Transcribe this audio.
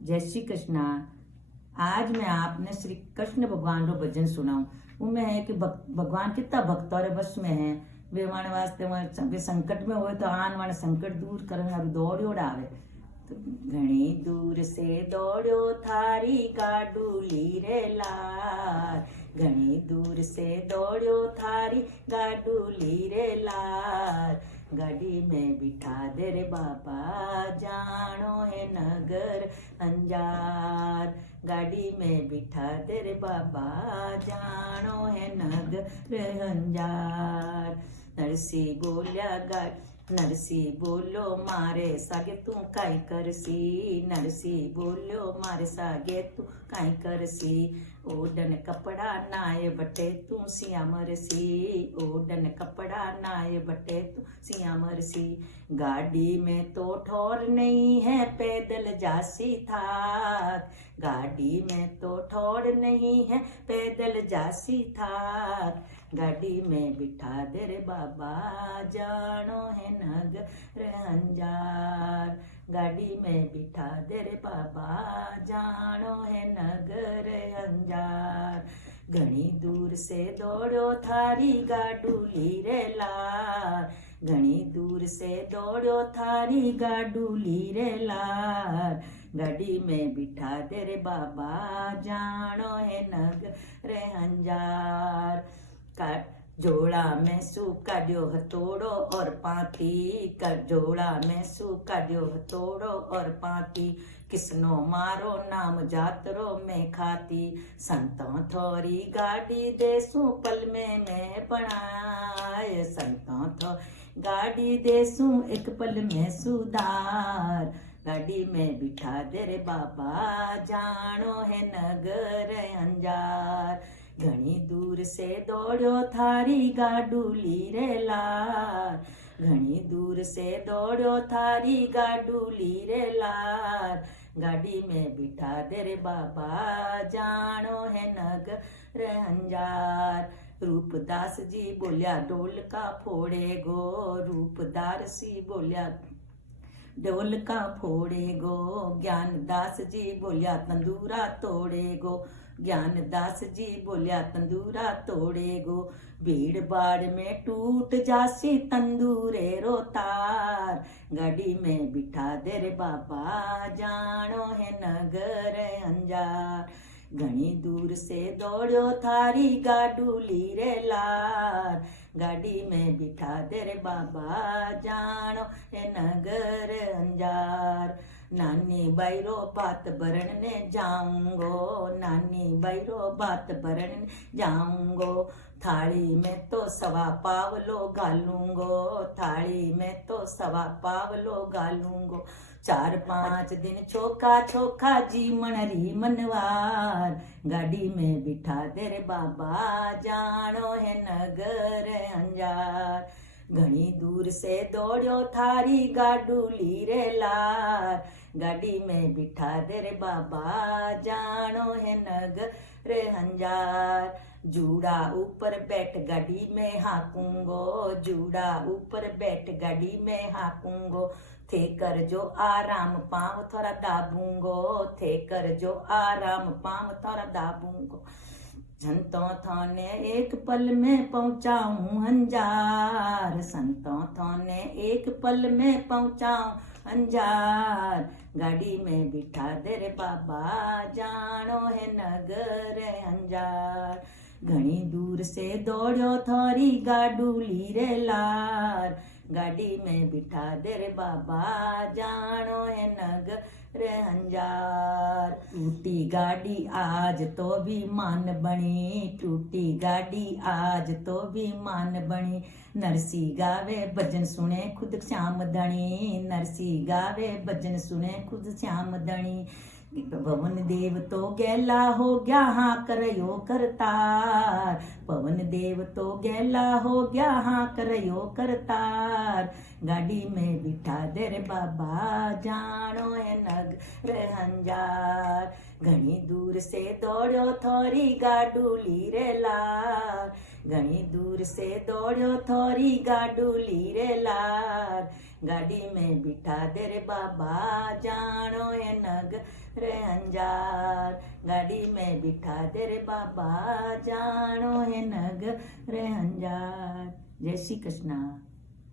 जय श्री कृष्णा। आज मैं आपने श्री कृष्ण भगवान रो भजन सुनाऊं। उनमें है कि भगवान कितना भक्त और वश में है। वे वाण वास्ते वे संकट में होए तो आन वाण संकट दूर करन हारू दौड़ियोड़ आवे। तो घणी दूर से दौड़ियो थारी गाडूली रे लार, घणी दूर से दौड़ियो थारी गाडूली रे लार। गाड़ी में बिठा दे रे बाबा जानो है नगर अंजार, गाड़ी में बिठा दे रे बाबा जानो है नगर अंजार। नरसी बोलिया नरसी बोलो मारे सागे तू काई करसी, नरसी बोलो मारे सागे तू काई करसी। ओडन कपड़ा नाय बटे तू सिया मरसी, ओडन कपड़ा नाय बटे तू सिया मरसी। गाड़ी में तो ठोर नहीं है पैदल जासी थाक, गाड़ी में तो ठोर नहीं है पैदल जासी थाक। गाड़ी में बिठा दे रे बाबा जानो है नगर अंजार, गाड़ी में बिठा दे रे बाबा जानो है नगर अंजार। घनी दूर से दौड़ो थारी गाडूली रे लार, घनी दूर से दौड़ो थारी गाडूली रे लार। गाड़ी में बिठा दे रे बाबा जानो है नगर अंजार। जोड़ा में सू काढ़ियो हथोड़ो और पाती, कर जोड़ा में सू काढ़ियो हथोड़ो और पाती। किसनो मारो नाम जातरो में खाती, संतों थोरी गाड़ी देसू पल में मैं बनाए, संतों थो गाड़ी देसू एक पल में सुधार। गाड़ी में बिठा दे रे बाबा जानो है नगर अंजार। घनी दूर से दौड़ो थारी गाडूली रे लार, घनी दूर से दौड़ो थारी गाडूली रे लार। गाड़ी में बिठा दे रे बाबा जानो है नगर अंजार। रूपदास जी बोलिया ढोल का फोड़े गो, रूपदास जी बोलिया ढोल का फोड़े गो। ज्ञानदास जी बोलिया तंदूरा तोड़े गो, ज्ञानदास जी बोलिया तंदूरा तोड़े गो। भीड़ बाड़ में टूट जासी तंदूरे रो तार, गाड़ी में बिठा दे रे बाबा जानो है नगर अंजार। घनी दूर से दौड़ो थारी गाडूली रे लार, गाड़ी में बिठा दे रे बाबा जानो है नगर अंजार। नानी बैरो बात भरण ने जाऊंगो, नानी बैरो बात भरण जाऊंगो। थाली में तो सवा पावलो गालूंगो, थाली में तो सवा पावलो गालूंगो। 4-5 दिन छोका छोका जी मनरी मनवार, गाड़ी में बिठा दे रे बाबा जानो है नगर अंजार। घनी दूर से दौड़ो थारी गाडूली रे लार, गाड़ी में बिठा दे रे बाबा जानो है नगर अंजार। जूड़ा ऊपर बैठ गाड़ी में हाकूंगो, जूड़ा ऊपर बैठ गाड़ी में हाकूंगो। थे कर जो आराम पाँव थोड़ा दाबूंगो, थे कर जो आराम पाँव थोड़ा दाबूंगो। संतों थाने एक पल में पहुंचाऊं अंजार, संतों थाने एक पल में पहुंचाऊं अंजार। गाड़ी में बिठा दे रे बाबा जानो है नगर अंजार। घनी दूर से दौड़ो थारी गाडूली रे लार, गाड़ी में बिठा दे रे बाबा जानो है नगर अंजार। टूटी गाड़ी आज तो भी मान बनी, टूटी गाड़ी आज तो भी मान बनी। नरसी गावे भजन सुने खुद श्याम धनी, नरसी गावे भजन सुने खुद श्याम धनी। पवन देव तो गैला हो गया हाँ करयो करतार, पवन देव तो गैला हो गया हाँ करयो करतार। गाड़ी में बिठा दे रे बाबा जानो है नगर अंजार। घनी दूर से दौड़ो थोरी गाडूली रे लार, घनी दूर से दौड़ो थोरी गाडूली रे लार। गाड़ी में बिठा दे रे बाबा जानो है नगर अंजार, गाड़ी में बिठा दे रे बाबा जानो है नगर अंजार। जय श्री कृष्ण।